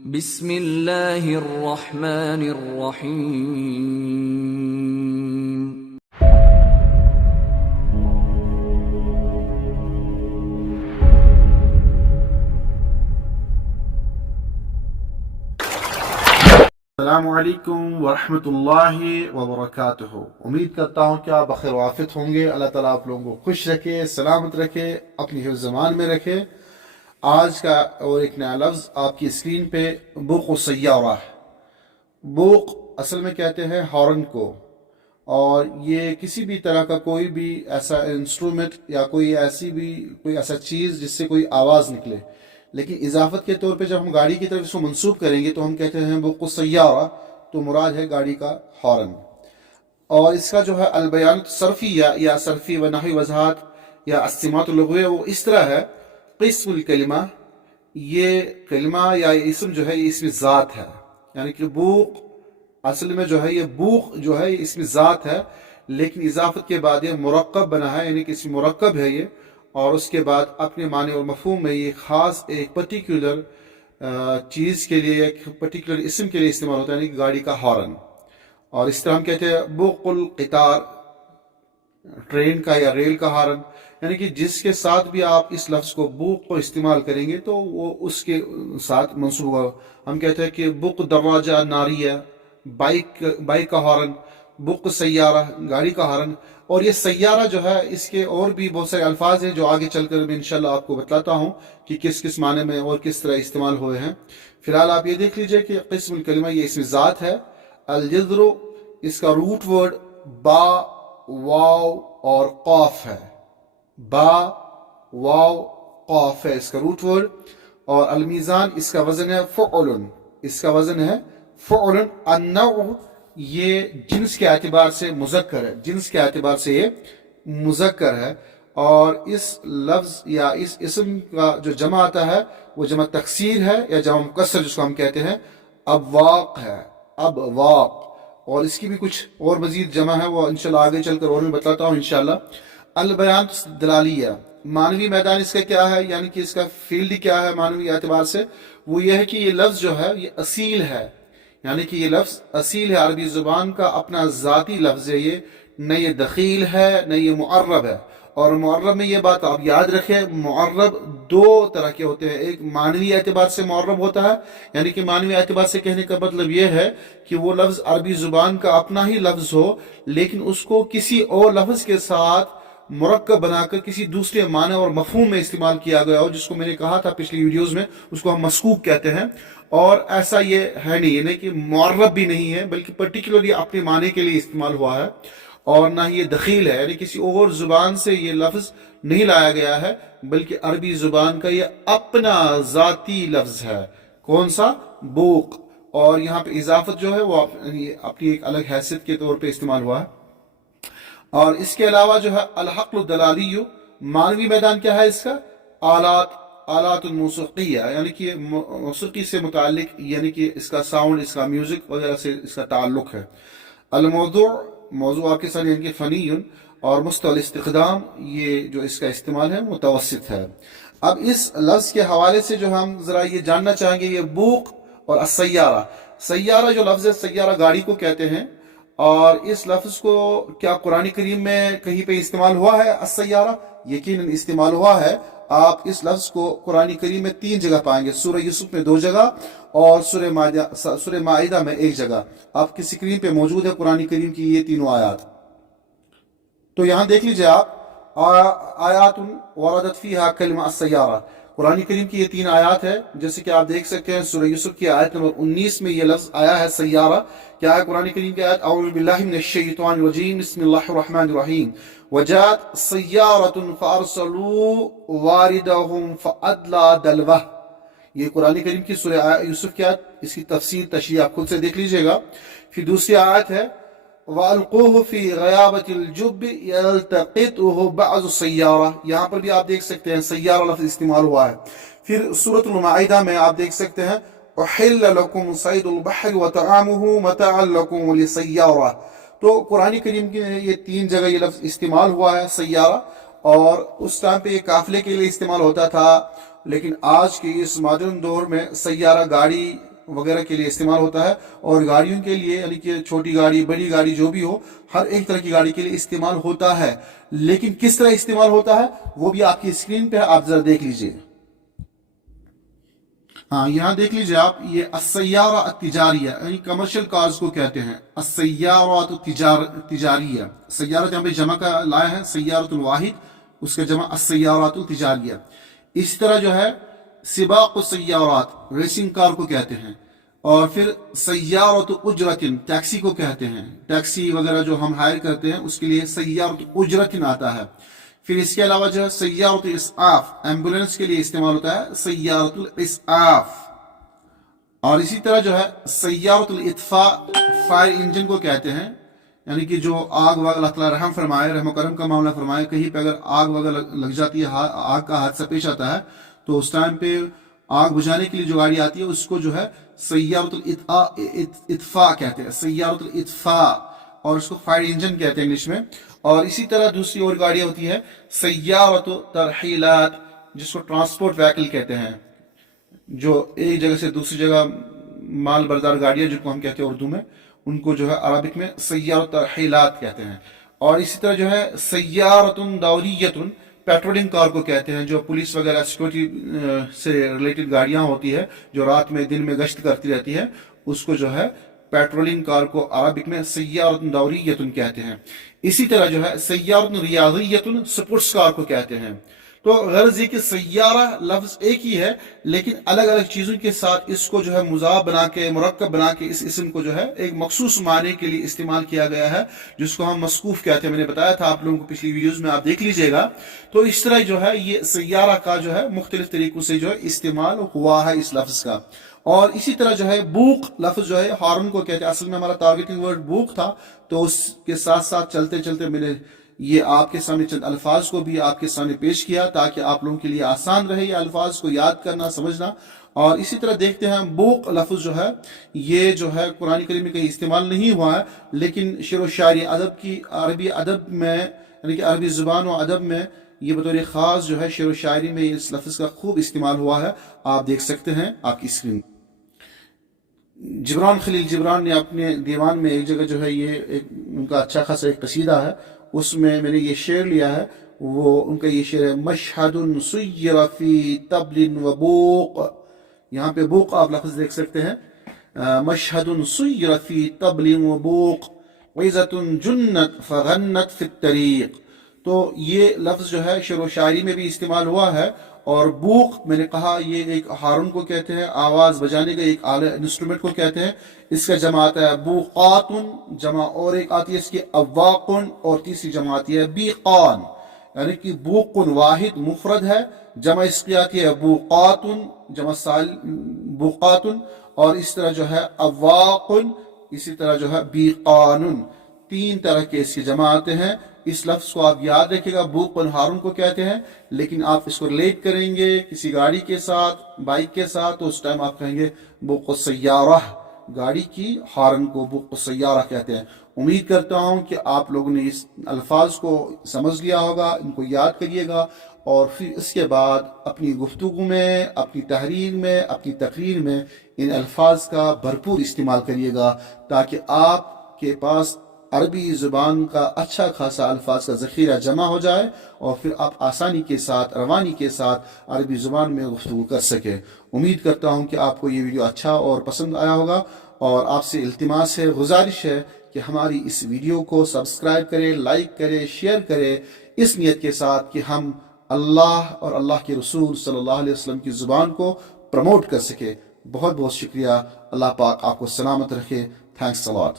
بسم اللہ الرحمن الرحیم۔ السلام علیکم ورحمۃ اللہ وبرکاتہ۔ امید کرتا ہوں کہ آپ بخیر وافیت ہوں گے۔ اللہ تعالیٰ آپ لوگوں کو خوش رکھے، سلامت رکھے، اپنی حفظ زمان میں رکھے۔ آج کا اور ایک نیا لفظ آپ کی اسکرین پہ بوق و سیارہ۔ بوق اصل میں کہتے ہیں ہارن کو، اور یہ کسی بھی طرح کا کوئی بھی ایسا انسٹرومنٹ یا کوئی ایسا چیز جس سے کوئی آواز نکلے، لیکن اضافت کے طور پہ جب ہم گاڑی کی طرف اس کو منسوب کریں گے تو ہم کہتے ہیں بوق و سیارہ، تو مراد ہے گاڑی کا ہارن۔ اور اس کا جو ہے البیان صرفی یا صرفی و نحوی وضاحت یا استماعت اللغویہ وہ اس طرح ہے: قسم الکلمہ، یہ کلمہ یا اسم جو ہے یہ اسم ذات ہے، یعنی کہ بوق اصل میں جو ہے یہ بوق جو ہے یہ اسم ذات ہے، لیکن اضافت کے بعد یہ مرکب بنا ہے، یعنی کہ اسم مرکب ہے یہ، اور اس کے بعد اپنے معنی اور مفہوم میں یہ خاص ایک پرٹیکولر چیز کے لیے، ایک پرٹیکولر اسم کے لیے استعمال ہوتا ہے، یعنی کہ گاڑی کا ہارن۔ اور اس طرح ہم کہتے ہیں بوق القطار، ٹرین کا یا ریل کا ہارن، یعنی کہ جس کے ساتھ بھی آپ اس لفظ کو بوق کو استعمال کریں گے تو وہ اس کے ساتھ منسوب ہوگا۔ ہم کہتے ہیں کہ بوق دراجہ ناریہ، بائک کا ہارن، بوق سیارہ گاڑی کا ہارن۔ اور یہ سیارہ جو ہے اس کے اور بھی بہت سارے الفاظ ہیں جو آگے چل کر میں انشاءاللہ آپ کو بتلاتا ہوں کہ کس کس معنی میں اور کس طرح استعمال ہوئے ہیں۔ فی الحال آپ یہ دیکھ لیجئے کہ قسم الکلمہ یہ اسم ذات ہے۔ الجذر اس کا روٹ ورڈ با، واو اور قاف ہے۔ با، واو، قاف ہے اس کا روٹ ورڈ۔ اور المیزان اس کا وزن ہے فعل، اس کا وزن ہے فعل۔ النوع یہ جنس کے اعتبار سے مذکر ہے، جنس کے اعتبار سے یہ مذکر ہے۔ اور اس لفظ یا اس اسم کا جو جمع آتا ہے وہ جمع تکسیر ہے یا جمع مکسر جس کو ہم کہتے ہیں ابواق ہے، ابواق۔ اور اس کی بھی کچھ اور مزید جمع ہے، وہ انشاءاللہ آگے چل کر اور میں بتلاتا ہوں انشاءاللہ۔ البیان دلالیہ، معنوی میدان اس کا کیا ہے، یعنی کہ اس کا فیلڈ کیا ہے معنوی اعتبار سے، وہ یہ ہے کہ یہ لفظ جو ہے یہ اصیل ہے، یعنی کہ یہ لفظ اصیل ہے، عربی زبان کا اپنا ذاتی لفظ ہے یہ، نہ یہ دخیل ہے نہ یہ معرب ہے۔ اور معرب میں یہ بات آپ یاد رکھیں، معرب دو طرح کے ہوتے ہیں، ایک معنوی اعتبار سے معرب ہوتا ہے، یعنی کہ معنوی اعتبار سے کہنے کا مطلب یہ ہے کہ وہ لفظ عربی زبان کا اپنا ہی لفظ ہو، لیکن اس کو کسی اور لفظ کے ساتھ مرکب بنا کر کسی دوسرے معنی اور مفہوم میں استعمال کیا گیا ہو، جس کو میں نے کہا تھا پچھلی ویڈیوز میں، اس کو ہم مسکوک کہتے ہیں۔ اور ایسا یہ ہے نہیں، یعنی کہ معرب بھی نہیں ہے بلکہ پرٹیکولرلی اپنے معنی کے لیے استعمال ہوا ہے، اور نہ ہی یہ دخیل ہے، یعنی کسی اور زبان سے یہ لفظ نہیں لایا گیا ہے، بلکہ عربی زبان کا یہ اپنا ذاتی لفظ ہے۔ کون سا؟ بوق۔ اور یہاں پہ اضافت جو ہے وہ اپنی ایک الگ حیثیت کے طور پہ استعمال ہوا ہے۔ اور اس کے علاوہ جو ہے الحقل الدلالی، معنوی میدان کیا ہے اس کا؟ آلات الموسیقیہ، یعنی کہ موسیقی سے متعلق، یعنی کہ اس کا ساؤنڈ، اس کا میوزک وغیرہ سے اس کا تعلق ہے۔ الموضوع، موضوع آپ کے ساتھ یعنی کہ فنی، اور مستوى الاستخدام، یہ جو اس کا استعمال ہے متوسط ہے۔ اب اس لفظ کے حوالے سے جو ہم ذرا یہ جاننا چاہیں گے، یہ بوق اور السیارہ، سیارہ جو لفظ ہے سیارہ گاڑی کو کہتے ہیں، اور اس لفظ کو کیا قرآن کریم میں کہیں پہ استعمال ہوا ہے السیارہ؟ یقیناً استعمال ہوا ہے۔ آپ اس لفظ کو قرآن کریم میں 3 جگہ پائیں گے، سورہ یوسف میں 2 جگہ اور سورہ مائدہ میں 1 جگہ۔ آپ کی اسکرین پہ موجود ہے قرآن کریم کی یہ تینوں آیات، تو یہاں دیکھ لیجئے آپ، آیات وردت فیہا کلمہ السیارہ، قرآن کریم کی یہ 3 آیات ہے، جیسے کہ آپ دیکھ سکتے ہیں سورہ یوسف کی آیت نمبر 19 میں یہ لفظ آیا ہے سیارہ۔ کیا ہے قرآن کریم کی آیت؟ اعوذ باللہ من الشیطان الرجیم، بسم اللہ الرحمن الرحیم، وجاءت سیارۃ فارسلوا واردہم فادلی دلوہ۔ یہ قرآن کریم کی سورہ یوسف کی آیت، اس کی تفسیر تشریح آپ خود سے دیکھ لیجئے گا۔ پھر دوسری آیت ہے وَأَلْقُوهُ فِي غَيَابَةِ الْجُبِّ يَلْتَقِطْهُ بَعْضُ السَّيَّارَةِ، یہاں پر بھی آپ دیکھ سکتے ہیں سیارہ لفظ استعمال ہوا ہے۔ پھر سورۃ المائدہ میں آپ دیکھ سکتے ہیں أُحِلَّ لَكُمْ صَيْدُ الْبَحْرِ وَطَعَامُهُ مَتَاعًا لَكُمْ وَلِلسَّيَّارَةِ۔ تو قرآن کریم کی یہ 3 جگہ یہ لفظ استعمال ہوا ہے سیارہ، اور اس ٹائم پہ یہ قافلے کے لیے استعمال ہوتا تھا، لیکن آج کے اس ماڈرن دور میں سیارہ گاڑی وغیرہ کے لیے استعمال ہوتا ہے، اور گاڑیوں کے لیے یعنی کہ چھوٹی گاڑی بڑی گاڑی جو بھی ہو، ہر ایک طرح کی گاڑی کے لیے استعمال ہوتا ہے. لیکن کس طرح استعمال ہوتا ہے وہ بھی آپ کی اسکرین پہ آپ ذرا دیکھ لیجئے. ہاں یہاں دیکھ لیجئے آپ، یہ السیارہ التجاریہ یعنی کمرشل کارز کو کہتے ہیں. السیارات التجاریہ، سیارت یہاں پہ جمع کا لایا ہے، سیارت الواحد اس کا جمع السیارات التجاریہ. اسی طرح جو ہے سباق السیارات ریسنگ کار کو کہتے ہیں. اور پھر سیارت اجرت ٹیکسی کو کہتے ہیں، ٹیکسی وغیرہ جو ہم ہائر کرتے ہیں اس کے لیے سیارت اجرت آتا ہے. پھر اس کے علاوہ جو ہے سیارت الاسعاف ایمبولینس کے لیے استعمال ہوتا ہے، سیارت الاسعاف. اور اسی طرح جو ہے سیارت الاطفاء فائر انجن کو کہتے ہیں، یعنی کہ جو آگ وغیرہ اللہ تعالیٰ رحم فرمائے، رحم و کرم کا معاملہ فرمائے، کہیں پہ اگر آگ وغیرہ لگ جاتی ہے، آگ کا حادثہ پیش آتا ہے تو اس ٹائم پہ آگ بجھانے کے لیے جو گاڑی آتی ہے اس کو جو ہے سیارت الاطفاء کہتے ہیں، سیارت الاطفاء، اور اس کو فائر انجن کہتے ہیں انگلش میں. اور اسی طرح دوسری اور گاڑیاں ہوتی ہے سیارت ترحیلات، جس کو ٹرانسپورٹ وہیکل کہتے ہیں، جو ایک جگہ سے دوسری جگہ مال بردار گاڑیاں جن کو ہم کہتے ہیں اردو میں، ان کو جو ہے عربک میں سیارت ترحیلات کہتے ہیں. اور اسی طرح جو ہے سیارت دوریۃ پیٹرولنگ کار کو کہتے ہیں، جو پولیس وغیرہ سیکورٹی سے ریلیٹڈ گاڑیاں ہوتی ہے جو رات میں دن میں گشت کرتی رہتی ہے، اس کو جو ہے پیٹرولنگ کار کو عربک میں سیارت دوریۃ کہتے ہیں. اسی طرح جو ہے سیارت ریاضیۃ سپورٹس کار کو کہتے ہیں. تو غرض یہ کہ سیارہ لفظ ایک ہی ہے لیکن الگ الگ چیزوں کے ساتھ اس کو جو ہے مضاف بنا کے، مرکب بنا کے اس اسم کو جو ہے ایک مخصوص معنی کے لیے استعمال کیا گیا ہے، جس کو ہم مسقوف کہتے ہیں. میں نے بتایا تھا آپ لوگوں کو پچھلی ویڈیوز میں، آپ دیکھ لیجئے گا. تو اس طرح جو ہے یہ سیارہ کا جو ہے مختلف طریقوں سے جو ہے استعمال ہوا ہے اس لفظ کا. اور اسی طرح جو ہے بوق لفظ جو ہے ہارن کو کہتے ہیں. اصل میں ہمارا ٹارگیٹنگ ورڈ بوق تھا، تو اس کے ساتھ ساتھ چلتے چلتے میں نے یہ آپ کے سامنے چند الفاظ کو بھی آپ کے سامنے پیش کیا تاکہ آپ لوگوں کے لیے آسان رہے یہ الفاظ کو یاد کرنا، سمجھنا. اور اسی طرح دیکھتے ہیں بوق لفظ جو ہے یہ جو ہے قرآن کریم میں کہیں استعمال نہیں ہوا ہے، لیکن شعر و شاعری ادب کی عربی ادب میں یعنی کہ عربی زبان و ادب میں یہ بطور خاص جو ہے شعر و شاعری میں اس لفظ کا خوب استعمال ہوا ہے. آپ دیکھ سکتے ہیں آپ کی اسکرین. جبران خلیل جبران نے اپنے دیوان میں ایک جگہ جو ہے یہ ان کا اچھا خاصا ایک قصیدہ ہے، اس میں نے یہ شعر لیا ہے. وہ ان کا یہ شعر ہے مشہد سیر فی طبل و بوق. یہاں پہ بوق آپ لفظ دیکھ سکتے ہیں، مشہد سیر فی طبل و بوق وعزت جنت فغنت فی الطریق. تو یہ لفظ جو ہے شعر و شاعری میں بھی استعمال ہوا ہے. اور بوق میں نے کہا یہ ایک ہارن کو کہتے ہیں، آواز بجانے کا ایک آلہ انسٹرومنٹ کو کہتے ہیں. اس کا جمع آتا ہے بوقات، جمع اور ایک آتی ہے اس کی اواق، اور تیسری جمع آتی ہے بیقان. یعنی کہ بوق واحد مفرد ہے، جمع اس کی آتی ہے بوقات، جمع بوقات. اور اس طرح جو ہے اواق، اسی طرح جو ہے بیقان، تین طرح کے اس کے جمع آتے ہیں. اس لفظ کو آپ یاد رکھیں گا، بوق ہارن کو کہتے ہیں، لیکن آپ اس کو ریلیٹ کریں گے کسی گاڑی کے ساتھ، بائک کے ساتھ، تو اس ٹائم آپ کہیں گے بوق السیارہ، گاڑی کی ہارن کو بوق السیارہ کہتے ہیں. امید کرتا ہوں کہ آپ لوگوں نے اس الفاظ کو سمجھ لیا ہوگا، ان کو یاد کریے گا، اور پھر اس کے بعد اپنی گفتگو میں، اپنی تحریر میں، اپنی تقریر میں ان الفاظ کا بھرپور استعمال کریے گا تاکہ آپ کے پاس عربی زبان کا اچھا خاصا الفاظ کا ذخیرہ جمع ہو جائے، اور پھر آپ آسانی کے ساتھ، روانی کے ساتھ عربی زبان میں گفتگو کر سکیں. امید کرتا ہوں کہ آپ کو یہ ویڈیو اچھا اور پسند آیا ہوگا، اور آپ سے التماس ہے، گزارش ہے کہ ہماری اس ویڈیو کو سبسکرائب کرے، لائک کرے، شیئر کرے، اس نیت کے ساتھ کہ ہم اللہ اور اللہ کے رسول صلی اللہ علیہ وسلم کی زبان کو پروموٹ کر سکے. بہت بہت شکریہ. اللہ پاک آپ کو سلامت رکھے. تھینکس اے لاٹ.